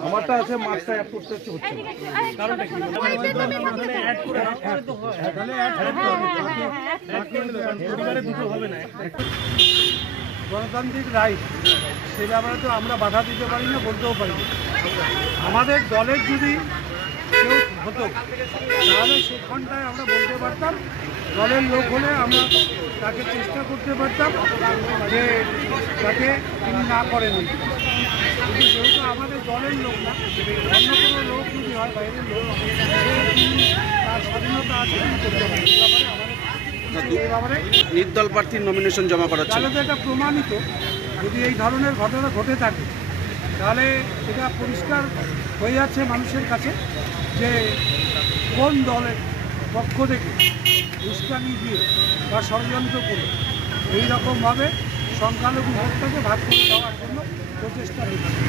আমারটা আছে মাছটা অ্যাড করতে হচ্ছে। গণতান্ত্রিক রাইট সে ব্যাপারে তো আমরা বাধা দিতে পারি না বলতেও পারি না আমাদের দলের যদি কেউ হতো তাহলে সেখানটায় আমরা বলতে পারতাম দলের লোক হলে আমরা তাকে চেষ্টা করতে পারতাম যে তাকে তিনি না করেন। কিন্তু যেহেতু আমাদের দলের লোক না অন্য কোনো লোক যদি হয় বাইরের লোক তার স্বাধীনতা আছে তিনি করতে পারেন। নির্দল প্রার্থীর নমিনেশন জমা করা তাহলে তো এটা প্রমাণিত যদি এই ধরনের ঘটনা ঘটে থাকে তাহলে এটা পরিষ্কার হয়ে যাচ্ছে মানুষের কাছে। যে কোন দলের পক্ষ থেকে উস্কানি দিয়ে বা ষড়যন্ত্র করে এইরকমভাবে সংখ্যালঘু ভোটটাকে ভাগ করে দেওয়ার জন্য প্রচেষ্টা দলের